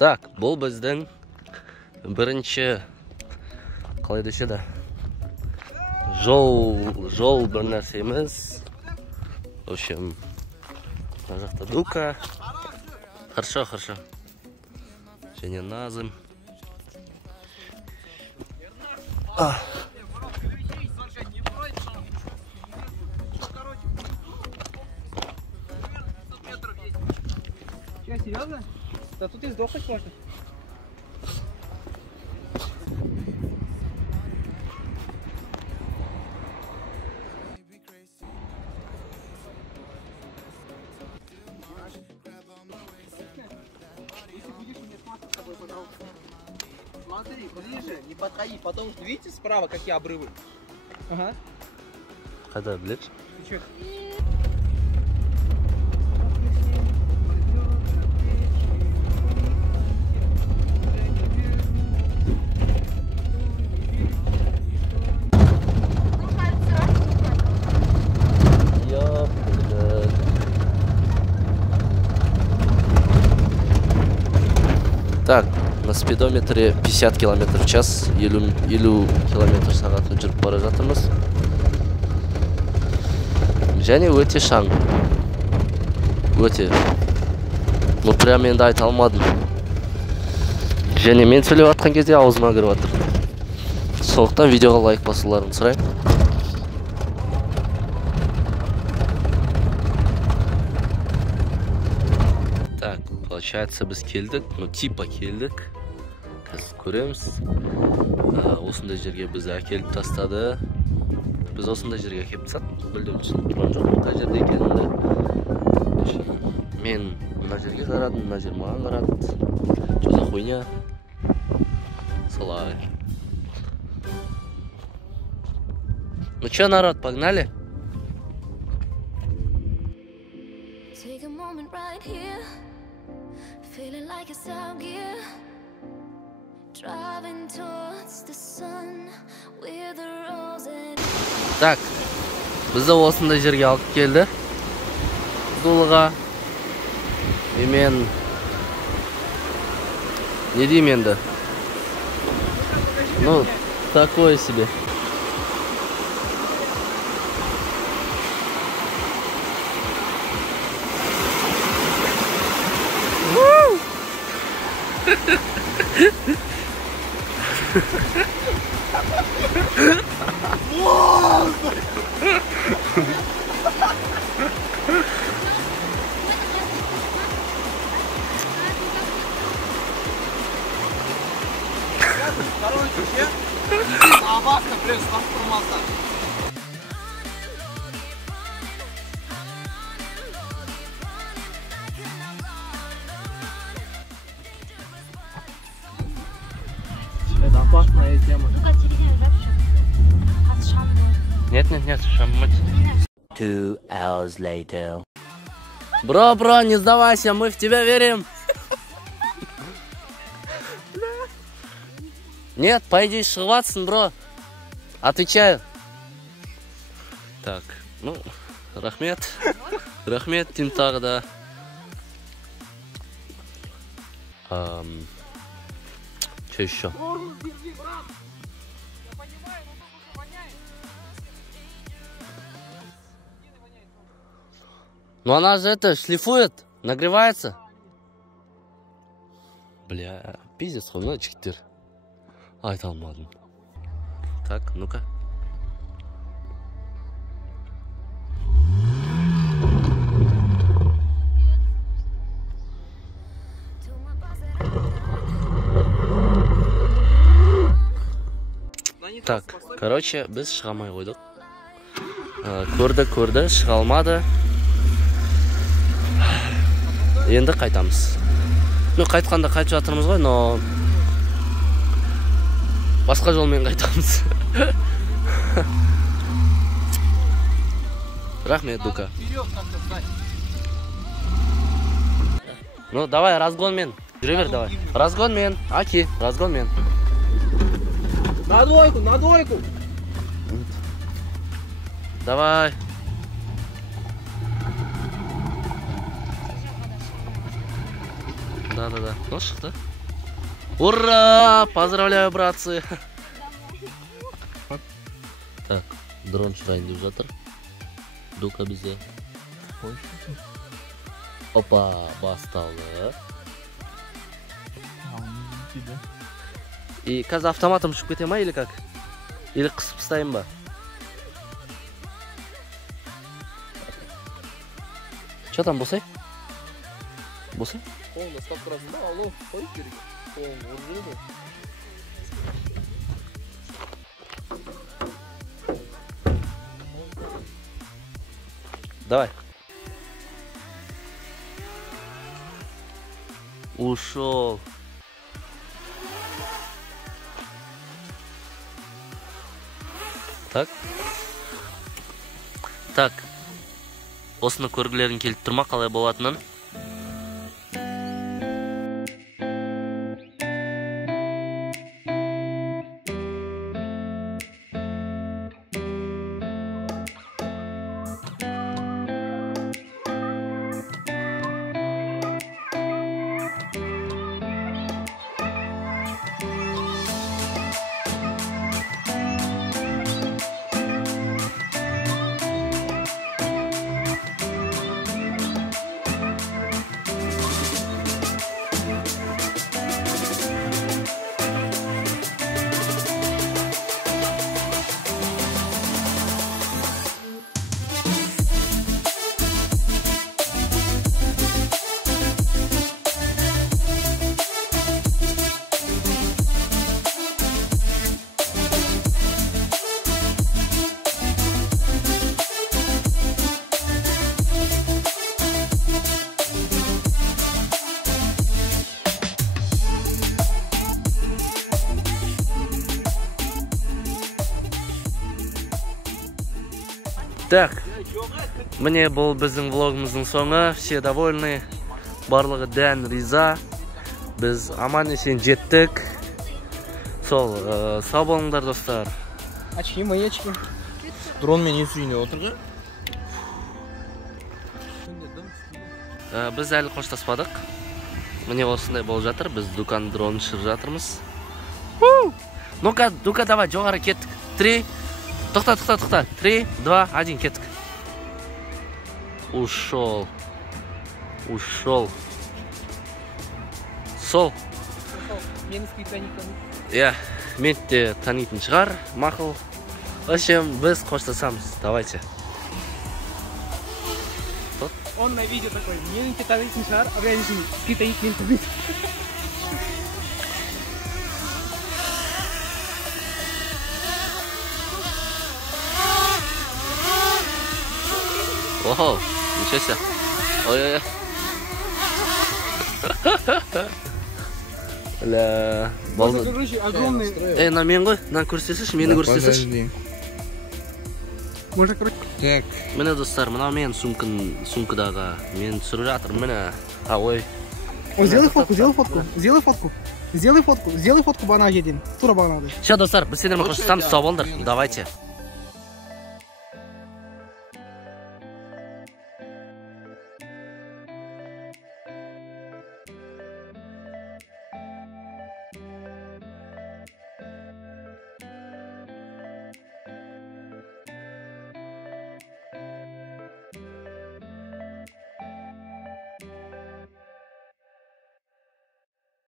Так, бұл біздің бірінші қалай десе да жол бір нәрсеміз. В общем, мына жақта Дука. Хорошо. Және Назым. Че, серьезно? Да тут и сдохнуть можно. Смотри, ближе, не подходи, потом видите справа какие обрывы? Ага. Қайда білеш? Ты чё? Так, на спидометре 50 км в час, 50 км сағатын жүріп бара жатырмыз. Және өте шаң. Өте. Ну, прям енді айта алмадым. Және мен сөйлеп атқан кезде аузыма кіріп жатыр. Сондықтан видеоға лайк басуларын сұраймын. Так, получается, біз келдік, ну типа келдік. Қазір көреміз. Осындай жерге бізді әкеліп тастады. Біз осындай жерге әкеліп тастадық. Мүлдем түсініп тұрған жоқ, қай жерде екенімді. Мен мына жерге қарадым, мына жер маған қарады. Что за хуйня? Солай. Ну чё, народ, погнали? Так, бізді осындай жерге алып келді. Дулыға. И мен не деймін енді? Ну, такое себе. Короче, Аваска плюс трансформация. Это опасная тема. Нет, шамать. 2 hours later. Бро, не сдавайся, мы в тебя верим. Нет, пойди шиваться, бро. Отвечаю. Так, ну, рахмет, тем тогда. Что еще? Ну она же это шлифует, нагревается. Бля, пиздец, хуйня, чиктер. Айта алмадым. Так, ну-ка. Так, короче, біз шыға алмай қойдық. Көрді, шыға алмады. Енді қайтамыз. Ну, қайтқанда қайтып жатырмыз ғой, но басқа жолмен қайтамыз. Рахмет, Дука. Ну, давай, разгонмен. Жүре бер, давай. Разгонмен, Аки, разгонмен. На двойку. Давай. Да. Ну, шықты. Ура! Поздравляю, братцы! Так, дрон шырайын деп жатыр. Дука бізде. Опа, басталды. И қазір автоматом ұшып кете ма, или как? Или қысып ұстайын ба? Че там, босай? Босай? Қолыңды ұстап тұрасың да, алло, қой керек. Қолыңды ұрып жүреді. Давай. Ушел. Так. Так. Осыны көргілерің келіп тұрма, қалай болатынын. Так, міне бұл біздің влогымыздың соңы. Все довольны, барлығы дән риза. Біз аман есен жеттік. Сол, сау болыңдар достар. Очки, маечки. Дронмен не сүйіне отырғы? Біз әлі қоштаспадық. Міне осындай болып жатыр. Біз Дукан дрон шырып жатырмыз. Ну-ка, Дука, давай, жоғары кеттік. 3. Тоқта. 3, 2, 1, кеттік. Ушел. Сол. Мені танитын. Я, мен де танитын шығар, мақұл. В общем, біз қоштасамыз. Давайте. Он на видео такой, мені танитын шығар, а я не танитын. Ого, ничего себе. Ой-ой-ой. Бля, балды. Короче, огромный. На мен ғой, на көрсетсінші, мені көрсетсінші. Можно, короче. Так. Міне достар, мына мен сумкадағы. Мен түсіріп жатыр, міне. Ой. Сделай фотку, бағана жетейін. Тура бағанағыдай. Все, достар, біз сендермен қоштасамыз, сау болыңдар. Давайте.